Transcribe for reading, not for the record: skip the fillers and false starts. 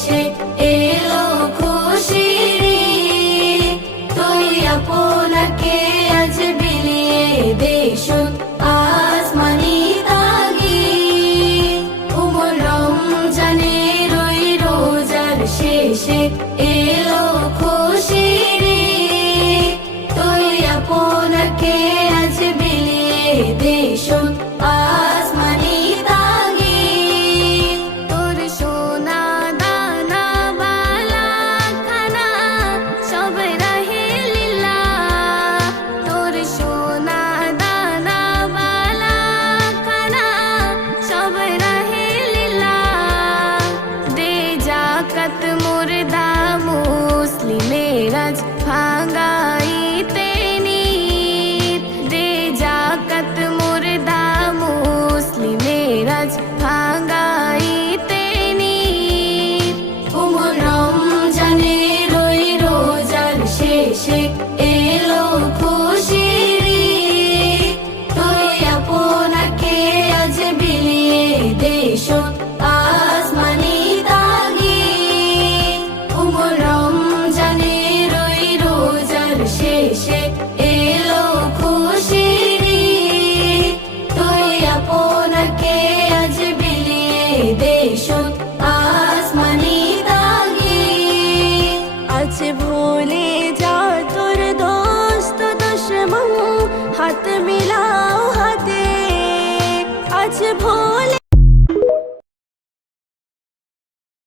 শেষে এলো খুশির ঈদ। তুই আপনাকে আজ বিলিয়ে দে সুদ আসমানি তাগিদ। উমর রমজানের ওই রোজার শেষে এলো খুশির ঈদ। তুই আপনাকে আজ বিলিয়ে দে সুদ আসমানি তাগিদ। তোর সোনা দানা বালা খানা সব রাহে লিল্লাহ। তোর সোনা দানা বালা খানা সব রাহে লিল্লাহ। দে জাকাত মুর্দা মুসলিমের আজ ভাঙাইতে নিত। দে জাকাত মুর্দা মুসলিমের আজ ভাঙাইতে নিত। উমর রমজানের ওই রোজার শেষে এলো খুশির ঈদ। তুই আপনাকে আজ বিলিয়ে দে সুদ আসমানি তাগিদ। উমর রমজানের ওই রোজার শেষে এলো খুশির ঈদ। তুই আপনাকে আজ বিলিয়ে দে সুদ আসমানি তাগিদ। আজ ভুলে যা তোর দোস্ত দুশ্মন, হাত মিলাও হাতে। আজ ভুলে